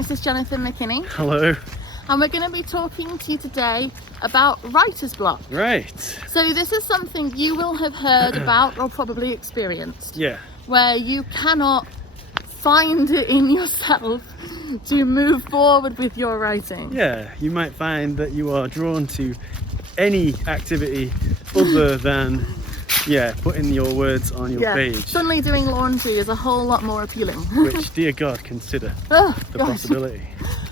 this is Jennifer McKinney. Hello. And we're going to be talking to you today about writer's block. Right. So this is something you will have heard about or probably experienced. Yeah. Where you cannot find it in yourself to move forward with your writing. Yeah, you might find that you are drawn to any activity other than putting your words on your page. Suddenly doing laundry is a whole lot more appealing. Which, dear God, consider the possibility.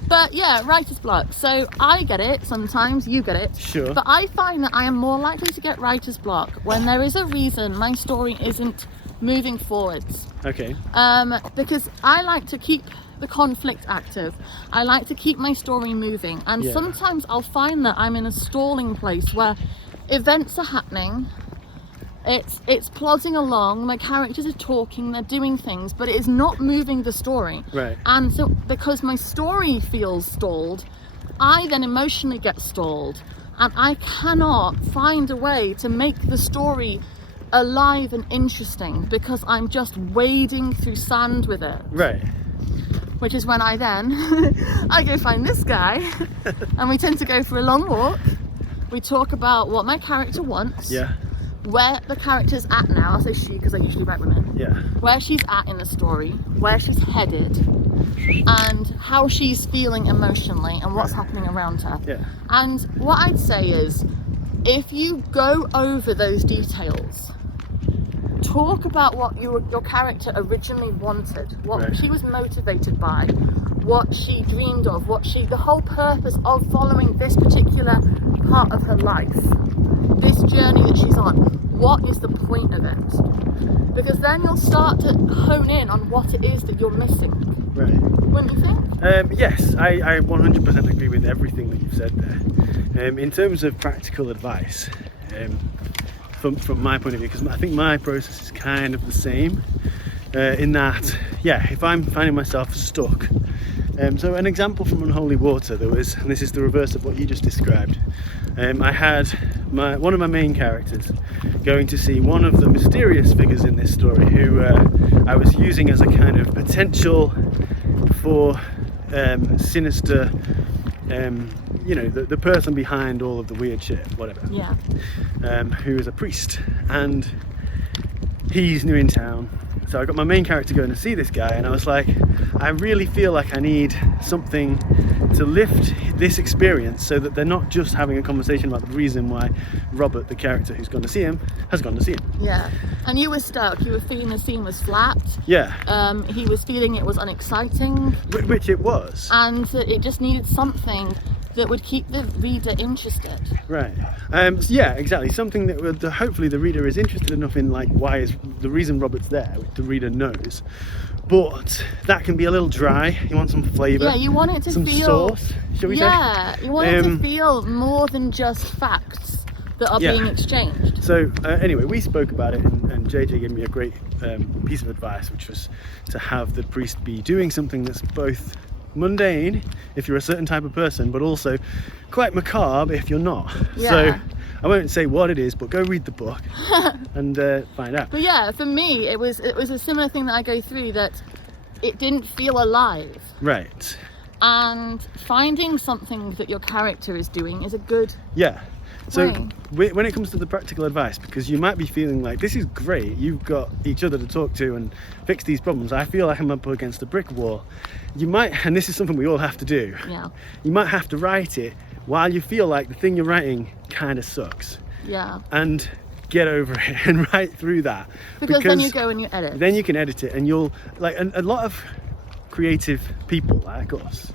But yeah, writer's block. So I get it sometimes, you get it. Sure. But I find that I am more likely to get writer's block when there is a reason my story isn't moving forwards. Okay. Because I like to keep the conflict active. I like to keep my story moving. And sometimes I'll find that I'm in a stalling place where events are happening. It's plodding along, my characters are talking, they're doing things, but it is not moving the story. Right. And so because my story feels stalled, I then emotionally get stalled, and I cannot find a way to make the story alive and interesting because I'm just wading through sand with it. Right. Which is when I go find this guy and we tend to go for a long walk. We talk about what my character wants. Yeah. Where the character's at now, I say she because I usually write women. Yeah. Where she's at in the story, where she's headed, and how she's feeling emotionally and what's happening around her. Yeah. And what I'd say is, if you go over those details, talk about what your character originally wanted, what she was motivated by, what she dreamed of, the whole purpose of following this particular part of her life, this journey that she's on. What is the point of it? Because then you'll start to hone in on what it is that you're missing. Right. Wouldn't you think? Yes, I 100% agree with everything that you've said there. In terms of practical advice, from my point of view, because I think my process is kind of the same, in that, if I'm finding myself stuck. So an example from Unholy Water, and this is the reverse of what you just described. I had one of my main characters going to see one of the mysterious figures in this story who I was using as a kind of potential for sinister, the person behind all of the weird shit, whatever. Yeah. Who is a priest, and he's new in town. So I got my main character going to see this guy, and I was like, I really feel like I need something to lift this experience so that they're not just having a conversation about the reason why Robert, the character who's gone to see him, has gone to see him. Yeah. And you were stuck. You were feeling the scene was flat. Yeah. He was feeling it was unexciting. Which it was. And that it just needed something that would keep the reader interested. Right. Yeah, exactly. Something that would hopefully the reader is interested enough in, like, why is the reason Robert's there, which the reader knows. But that can be a little dry. You want some flavour. Yeah, you want it to some feel sauce, shall we say? Yeah, you want it to feel more than just facts that are being exchanged. So anyway, we spoke about it, and JJ gave me a great piece of advice, which was to have the priest be doing something that's both mundane if you're a certain type of person, but also quite macabre if you're not. So I won't say what it is, but go read the book and find out. But yeah, for me it was a similar thing that I go through, that it didn't feel alive. Right. And finding something that your character is doing is a good So when it comes to the practical advice, because you might be feeling like, this is great, you've got each other to talk to and fix these problems, I feel like I'm up against a brick wall. You might, and this is something we all have to do, you might have to write it while you feel like the thing you're writing kind of sucks. Yeah. And get over it and write through that. Because then you go and you edit. Then you can edit it, and you'll, like, a lot of creative people like us,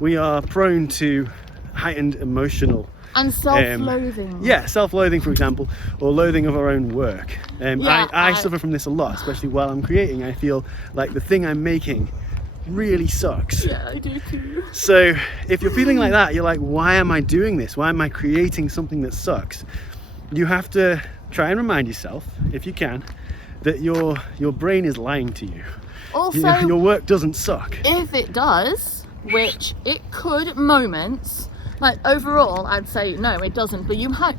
we are prone to heightened emotional and self-loathing. Self-loathing, for example, or loathing of our own work. I suffer from this a lot, especially while I'm creating. I feel like the thing I'm making really sucks. Yeah, I do too. So if you're feeling like that, you're like, why am I doing this? Why am I creating something that sucks? You have to try and remind yourself, if you can, that your brain is lying to you. Also, your work doesn't suck. If it does, which it could at moments, like overall I'd say no, it doesn't, but you might,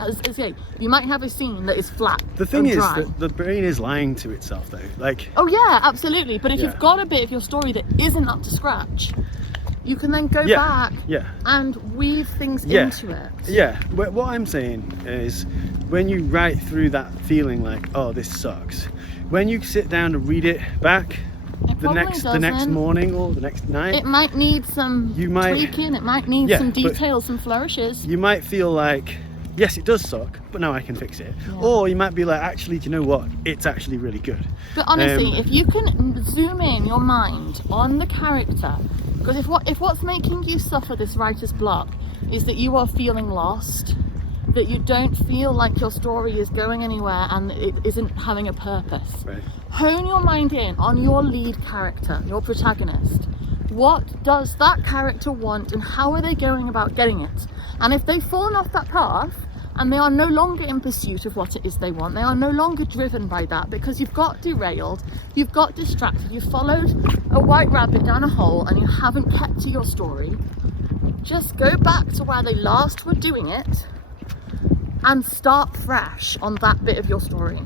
you might have a scene that is flat. The thing is that the brain is lying to itself, though. Like, oh yeah, absolutely. But if you've got a bit of your story that isn't up to scratch, you can then go back and weave things into it. Yeah, what I'm saying is, when you write through that feeling like, oh, this sucks, when you sit down to read it back the next morning or the next night, it might need some tweaking, it might need some details, some flourishes. You might feel like, yes, it does suck, but now I can fix it. Or you might be like, actually, do you know what? It's actually really good. But honestly, if you can zoom in your mind on the character, because if what's making you suffer this writer's block is that you are feeling lost, that you don't feel like your story is going anywhere and it isn't having a purpose. Right. Hone your mind in on your lead character, your protagonist. What does that character want and how are they going about getting it? And if they've fallen off that path and they are no longer in pursuit of what it is they want, they are no longer driven by that because you've got derailed, you've got distracted, you've followed a white rabbit down a hole and you haven't kept to your story, just go back to where they last were doing it and start fresh on that bit of your story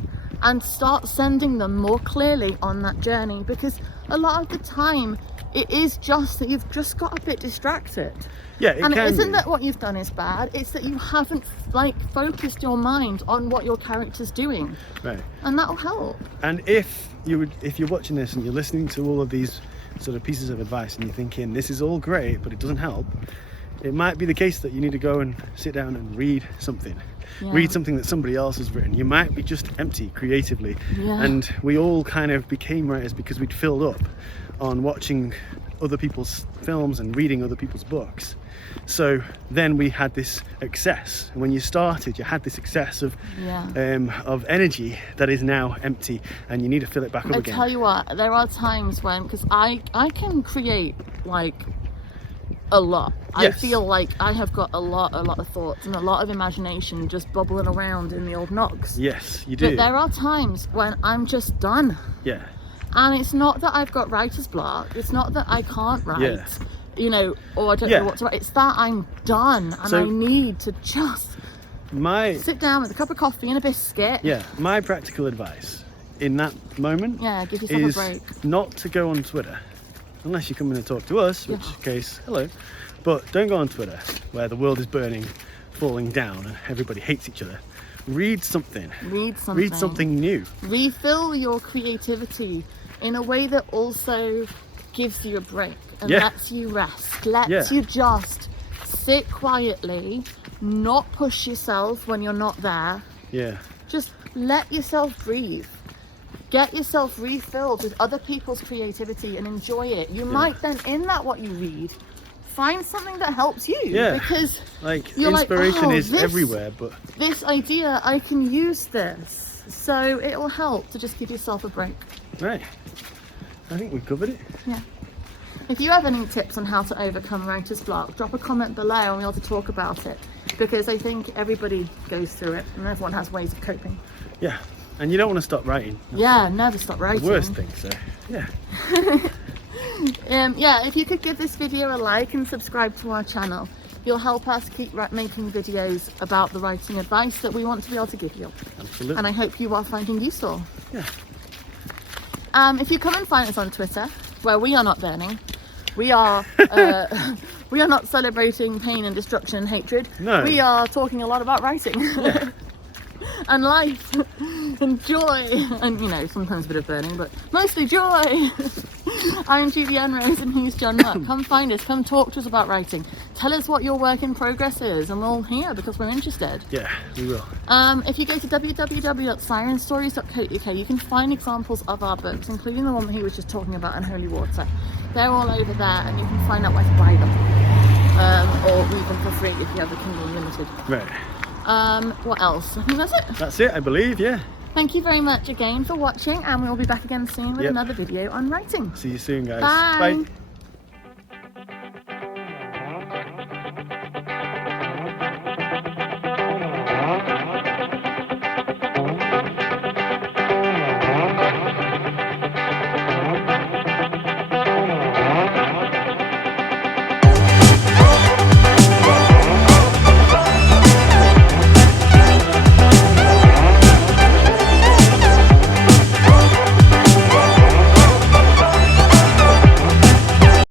and start sending them more clearly on that journey, because a lot of the time it is just that you've just got a bit distracted. Yeah, and it isn't that what you've done is bad, it's that you haven't focused your mind on what your character's doing. Right. And that'll help. And if you're watching this and you're listening to all of these sort of pieces of advice and you're thinking this is all great but it doesn't help, it might be the case that you need to go and sit down and read something. Read something that somebody else has written. You might be just empty creatively. And we all kind of became writers because we'd filled up on watching other people's films and reading other people's books. So then we had this excess. And when you started, you had this excess of energy that is now empty, and you need to fill it back up again. I tell you what, there are times when, because I can create a lot. I feel like I have got a lot of thoughts and a lot of imagination just bubbling around in the old nogs. Yes, you do. But there are times when I'm just done. Yeah. And it's not that I've got writer's block. It's not that I can't write, or I don't know what to write. It's that I'm done and I need to just sit down with a cup of coffee and a biscuit. Yeah, my practical advice in that moment give yourself is a break. Not to go on Twitter. Unless you come in and talk to us, which case, hello. But don't go on Twitter, where the world is burning, falling down, and everybody hates each other. Read something. Read something new. Refill your creativity in a way that also gives you a break and lets you rest. Lets you just sit quietly, not push yourself when you're not there. Yeah. Just let yourself breathe. Get yourself refilled with other people's creativity and enjoy it. You might then, in that what you read, find something that helps you. Yeah. Because inspiration is everywhere, but this idea, I can use this. So it will help to just give yourself a break. Right. I think we've covered it. Yeah. If you have any tips on how to overcome writer's block, drop a comment below and we'll have to talk about it. Because I think everybody goes through it and everyone has ways of coping. Yeah. And you don't want to stop writing. Never stop writing. The worst thing, so yeah. If you could give this video a like and subscribe to our channel, you'll help us keep making videos about the writing advice that we want to be able to give you. Absolutely. And I hope you are finding useful. Yeah. If you come and find us on Twitter, where we are not burning, we are not celebrating pain and destruction and hatred. No. We are talking a lot about writing. Yeah. And life and joy and sometimes a bit of burning, but mostly joy. I'm Julie Ann Rose and he's John Muck. Come find us, come talk to us about writing, tell us what your work in progress is and we'll hear because we're interested. Yeah, we will. If you go to www.sirenstories.co.uk, you can find examples of our books, including the one that he was just talking about, Unholy Water. They're all over there and you can find out where to buy them, or read them for free if you have the Kindle Unlimited. Right. What else? I think that's it. That's it, I believe, yeah. Thank you very much again for watching, and we'll be back again soon with another video on writing. See you soon, guys. Bye. Bye.